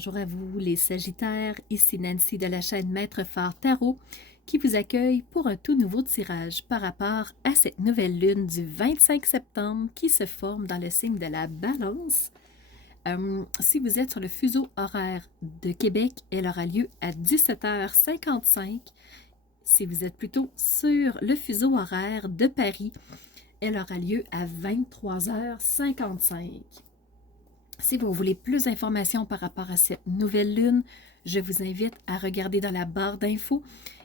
bonjour à vous les Sagittaires, ici Nancy de la chaîne Maître Phare Tarot qui vous accueille pour un tout nouveau tirage par rapport à cette nouvelle lune du 25 septembre qui se forme dans le signe de la Balance. Si vous êtes sur le fuseau horaire de Québec, elle aura lieu à 17h55. Si vous êtes plutôt sur le fuseau horaire de Paris, elle aura lieu à 23h55. Si vous voulez plus d'informations par rapport à cette nouvelle lune, je vous invite à regarder dans la barre d'infos.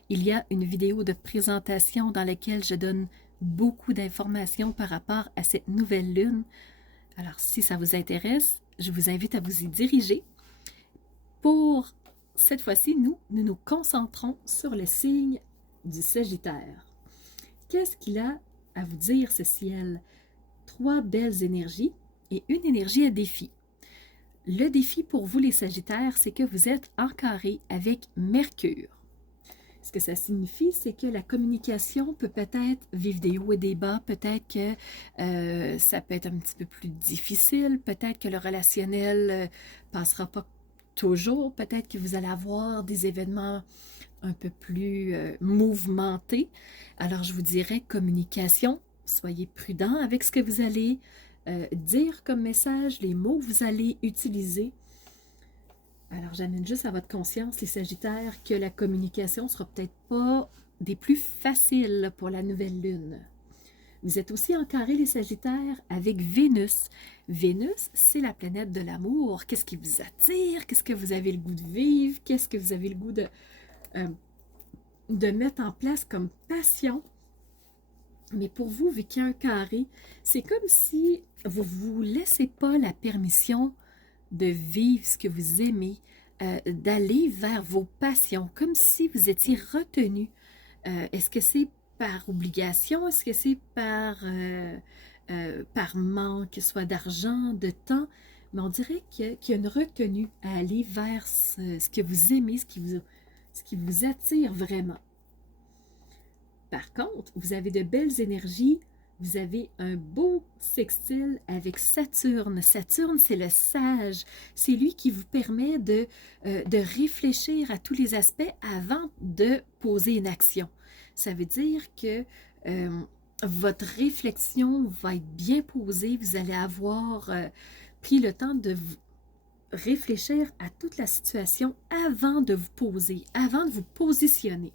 Il y a une vidéo de présentation dans laquelle je donne beaucoup d'informations par rapport à cette nouvelle lune. Alors, si ça vous intéresse, je vous invite à vous y diriger. Pour cette fois-ci, nous nous concentrons sur le signe du Sagittaire. Qu'est-ce qu'il a à vous dire, ce ciel? 3 belles énergies et une énergie à défi. Le défi pour vous les Sagittaires, c'est que vous êtes en carré avec Mercure. Ce que ça signifie, c'est que la communication peut-être vivre des hauts et des bas, peut-être que ça peut être un petit peu plus difficile, peut-être que le relationnel passera pas toujours, peut-être que vous allez avoir des événements un peu plus mouvementés. Alors je vous dirais communication, soyez prudent avec ce que vous allez dire comme message, les mots que vous allez utiliser. Alors, j'amène juste à votre conscience, les Sagittaires, que la communication sera peut-être pas des plus faciles pour la nouvelle lune. Vous êtes aussi en carré, les Sagittaires, avec Vénus. Vénus, c'est la planète de l'amour. Qu'est-ce qui vous attire? Qu'est-ce que vous avez le goût de vivre? Qu'est-ce que vous avez le goût de mettre en place comme passion? Mais pour vous, vu qu'il y a un carré, c'est comme si vous ne vous laissez pas la permission de vivre ce que vous aimez, d'aller vers vos passions, comme si vous étiez retenu. Est-ce que c'est par obligation? Est-ce que c'est par manque, soit d'argent, de temps? Mais on dirait qu'il y a une retenue à aller vers ce que vous aimez, ce qui vous attire vraiment. Par contre, vous avez de belles énergies, vous avez un beau sextile avec Saturne. Saturne, c'est le sage. C'est lui qui vous permet de réfléchir à tous les aspects avant de poser une action. Ça veut dire que votre réflexion va être bien posée. Vous allez avoir pris le temps de réfléchir à toute la situation avant de vous poser, avant de vous positionner.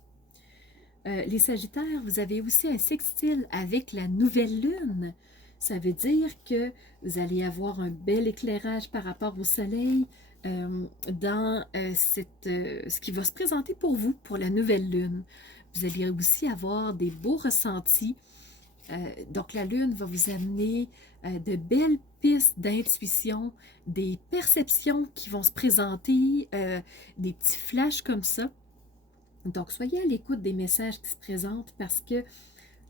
Les Sagittaires, vous avez aussi un sextile avec la nouvelle lune. Ça veut dire que vous allez avoir un bel éclairage par rapport au soleil dans ce qui va se présenter pour vous, pour la nouvelle lune. Vous allez aussi avoir des beaux ressentis. Donc la lune va vous amener de belles pistes d'intuition, des perceptions qui vont se présenter, des petits flashs comme ça. Donc, soyez à l'écoute des messages qui se présentent parce que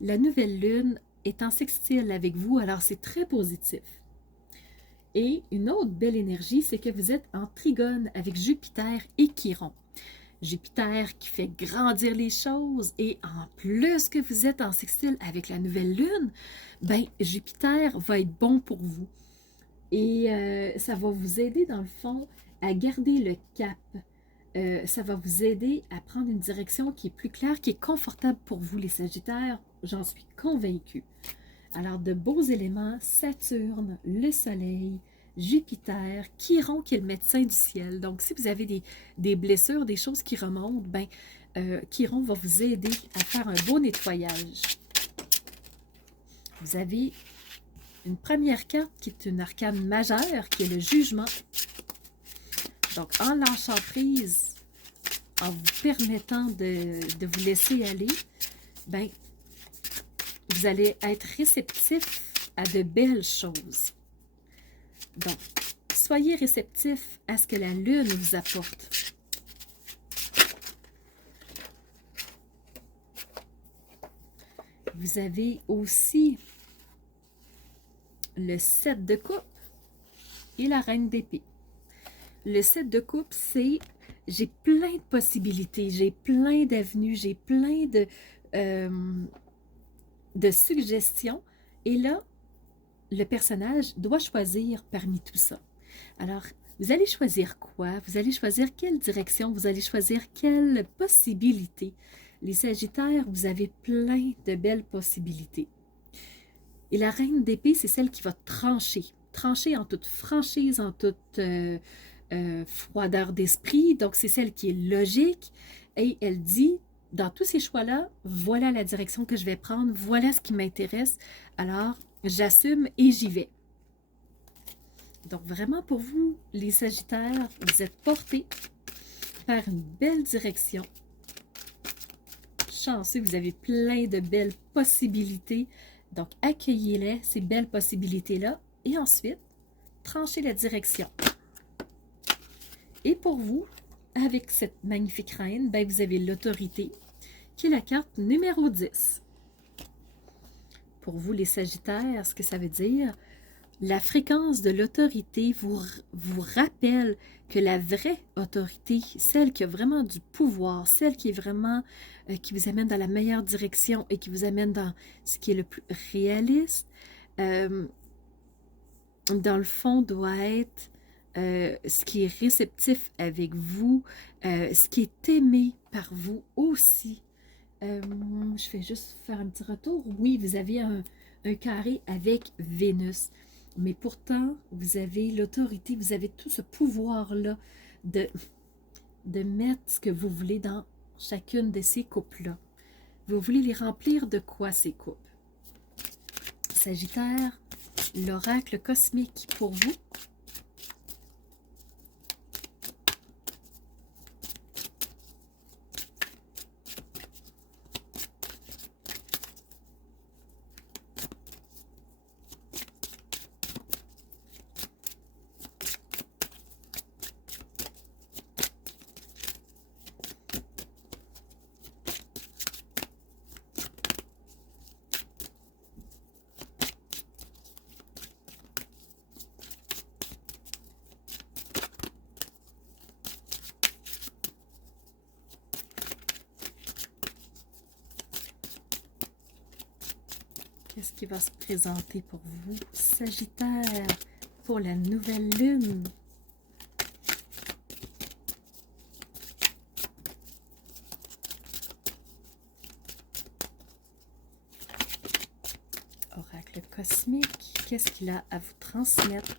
la nouvelle lune est en sextile avec vous, alors c'est très positif. Et une autre belle énergie, c'est que vous êtes en trigone avec Jupiter et Chiron. Jupiter qui fait grandir les choses et en plus que vous êtes en sextile avec la nouvelle lune, ben Jupiter va être bon pour vous. Et ça va vous aider dans le fond à garder le cap. Ça va vous aider à prendre une direction qui est plus claire, qui est confortable pour vous, les Sagittaires. J'en suis convaincue. Alors, de beaux éléments, Saturne, le Soleil, Jupiter, Chiron qui est le médecin du ciel. Donc, si vous avez des blessures, des choses qui remontent, ben, Chiron va vous aider à faire un beau nettoyage. Vous avez une première carte qui est une arcane majeure, qui est le jugement. Donc, en lâchant prise, en vous permettant de vous laisser aller, ben, vous allez être réceptif à de belles choses. Donc, soyez réceptif à ce que la lune vous apporte. Vous avez aussi le 7 de coupe et la reine d'épée. Le 7 de coupe, c'est j'ai plein de possibilités, j'ai plein d'avenues, j'ai plein de suggestions. Et là, le personnage doit choisir parmi tout ça. Alors, Vous allez choisir quoi? Vous allez choisir quelle direction? Vous allez choisir quelle possibilité? Les Sagittaires, vous avez plein de belles possibilités. Et la reine d'épée, c'est celle qui va trancher. Trancher en toute franchise, en toute froideur d'esprit. Donc, c'est celle qui est logique. Et elle dit, dans tous ces choix-là, voilà la direction que je vais prendre. Voilà ce qui m'intéresse. Alors, j'assume et j'y vais. Donc, vraiment, pour vous, les Sagittaires, vous êtes portés par une belle direction. Chanceux, vous avez plein de belles possibilités. Donc, accueillez-les, ces belles possibilités-là. Et ensuite, tranchez la direction. Et pour vous, avec cette magnifique reine, ben, vous avez l'autorité, qui est la carte numéro 10. Pour vous, les Sagittaires, ce que ça veut dire, la fréquence de l'autorité vous rappelle que la vraie autorité, celle qui a vraiment du pouvoir, celle qui est vraiment, qui vous amène dans la meilleure direction et qui vous amène dans ce qui est le plus réaliste, dans le fond, doit être ce qui est réceptif avec vous, ce qui est aimé par vous aussi. Je vais juste faire un petit retour. Oui, vous avez un carré avec Vénus. Mais pourtant, vous avez l'autorité, vous avez tout ce pouvoir-là de mettre ce que vous voulez dans chacune de ces coupes-là. Vous voulez les remplir de quoi, ces coupes? Sagittaire, l'oracle cosmique pour vous. Qu'est-ce qui va se présenter pour vous, Sagittaire, pour la nouvelle lune? Oracle cosmique, qu'est-ce qu'il a à vous transmettre?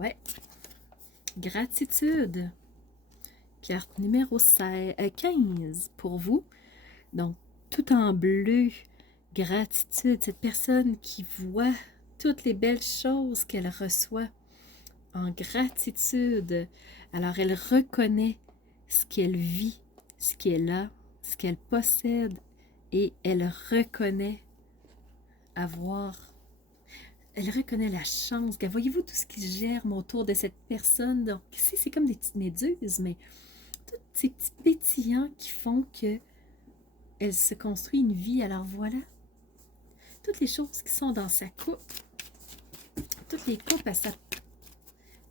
Ouais, gratitude. Carte numéro 15 pour vous. Donc, tout en bleu. Gratitude, cette personne qui voit toutes les belles choses qu'elle reçoit en gratitude. Alors, elle reconnaît ce qu'elle vit, ce qu'elle a, ce qu'elle possède et elle reconnaît avoir. Elle reconnaît la chance. Voyez-vous tout ce qui germe autour de cette personne? Donc, ici, c'est comme des petites méduses, mais tous ces petits pétillants qui font que elle se construit une vie. Alors, voilà. Toutes les choses qui sont dans sa coupe, toutes les coupes à sa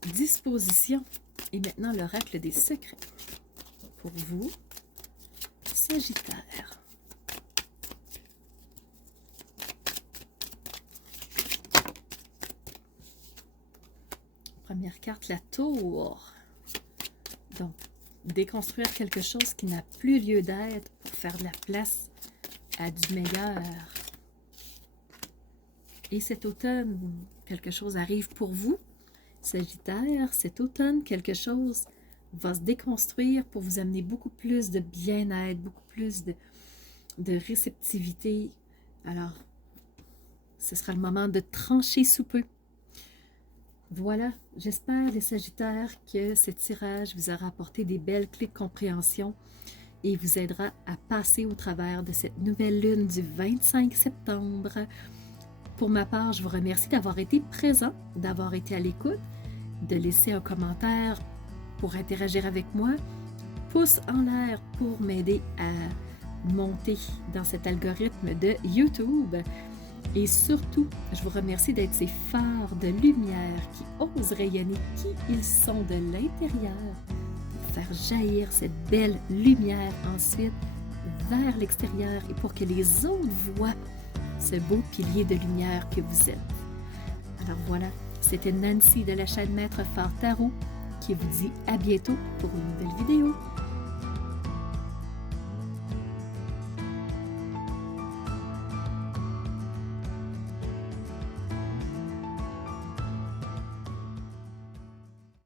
disposition. Et maintenant, l'oracle des secrets pour vous, Sagittaire. Première carte, la tour. Donc, déconstruire quelque chose qui n'a plus lieu d'être pour faire de la place à du meilleur. Et cet automne, quelque chose arrive pour vous, Sagittaire. Cet automne, quelque chose va se déconstruire pour vous amener beaucoup plus de bien-être, beaucoup plus de réceptivité. Alors, ce sera le moment de trancher sous peu. Voilà, j'espère, les Sagittaires, que ce tirage vous aura apporté des belles clés de compréhension et vous aidera à passer au travers de cette nouvelle lune du 25 septembre. Pour ma part, je vous remercie d'avoir été présent, d'avoir été à l'écoute, de laisser un commentaire pour interagir avec moi, pouce en l'air pour m'aider à monter dans cet algorithme de YouTube. Et surtout, je vous remercie d'être ces phares de lumière qui osent rayonner qui ils sont de l'intérieur pour faire jaillir cette belle lumière ensuite vers l'extérieur et pour que les autres voient ce beau pilier de lumière que vous êtes. Alors voilà, c'était Nancy de la chaîne Maître Phare Tarot. qui vous dit à bientôt pour une nouvelle vidéo.